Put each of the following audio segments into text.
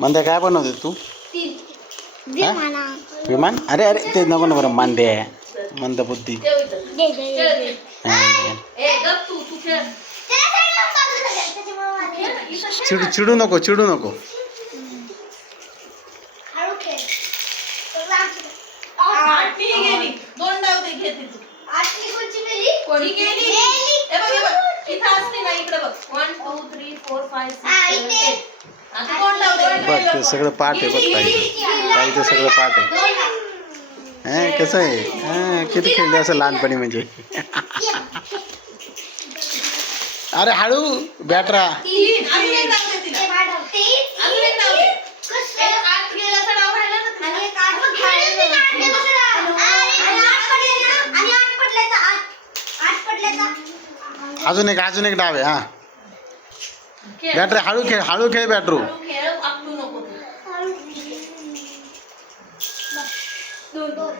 मंद्या काय बनवते तू हा? विमान अरे अरे ते नको नको मांदे मंद बुद्धी. हा. ना, चिडू ना. चिडू नको चिडू नको दोन डाव ते घेते तू? कोणी गेली गेली. हे बघ हे बघ इथं असते ना इकडे बघ one two three four five दोन डाव दे बघ ते सगळं पाठ आहे बघ ताईचं ताईचं सगळं पाठ आहे. हां कसं आहे? किती खेळले असं लहानपणी म्हणजे? अरे हळू बॅटरा अजून एक अजून एक डाव आहे हा. बॅटरी हळू खेळ हळू खेळ बॅटरू. हळू खेळ आपटू नको तू. दोन. दोन.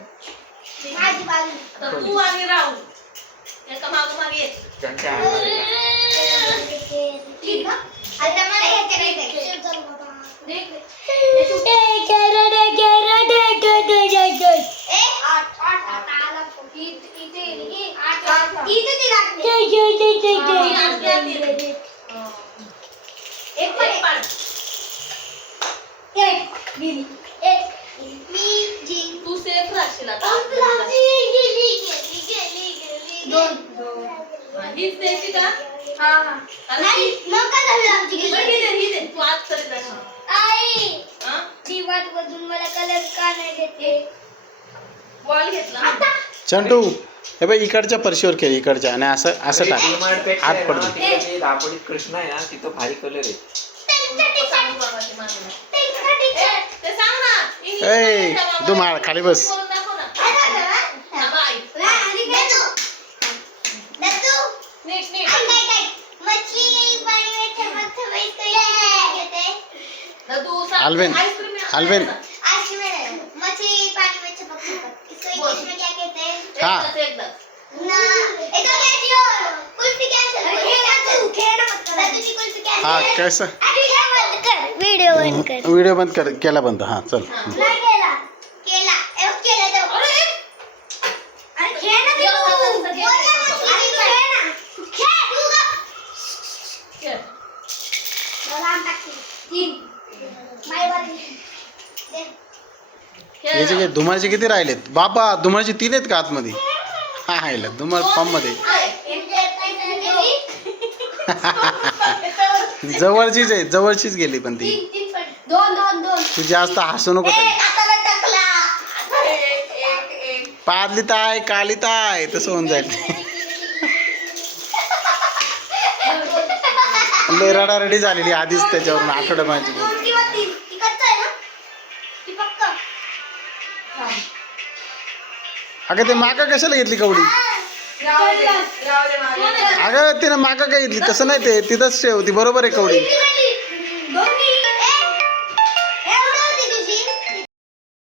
माझी बाजू. आता तू आणि राहू एका मागोमाग ये त्यांच्या हातामध्ये का? ठीक ना? आता मला ह्याच्याकडे जायचं. ए, आठ, आठ, आता आला तो. इथं- इथे गेली की आठ, आठ. इथं ती लागली. तीन असल्या तीन. अं, एक पण एक एक. पाड. एक. गेली. एक. मी जिंक. तू सेफ राहशील आता गेली, गेली, गेली, गेली, गेली. दोन. हा, हीच द्यायची का हा, हा. आणि नाही, ती- मग काय झालं आमची बरं, गेली? ही दे, ही दे. तू आज करीत असेल. आई हा? ती वाट बघून मला कलर का नाही देते बॉल घेतला आता चंटू हे बाई इकडच्या परशीवर खेळ इकडच्या आणि असं असं टाक जे दापोलीत कृष्ण आहे ना तिथं भारी कलर आहे सांगू ते बाबाला. तू मार, खाली बस. अल्विन? अल्विन. आइसक्रीम है हैं हाँ. हो हा कसं व्हिडिओ बंद कर. व्हिडिओ बंद कर केला बंद. हा चल. याचे धुमाळचे किती राहिलेत? बाबा धुमाळचे तीन आहेत का आतमध्ये? हा हायला धुमाळ पंपमध्ये. जवळचीच आहे जवळचीच गेली पण ती. तीन तीन पण. दोन दोन दोन. तू जास्त हसू नको ए, ताई एक, एक, एक. ताय काली ताय तसं होऊन जाईल. लय रडारडी झालेली आधीच त्याच्यावरून आठवड्या माझी दोन किंवा तीन. ती कच्चा आहे ना? ती पक्क. अगं ते माका कशाला घेतली कवडी? मागे. अगं तिनं माग काय घेतली. तसं नाही ते. तिथंच ठेवती बरोबर आहे कवडी.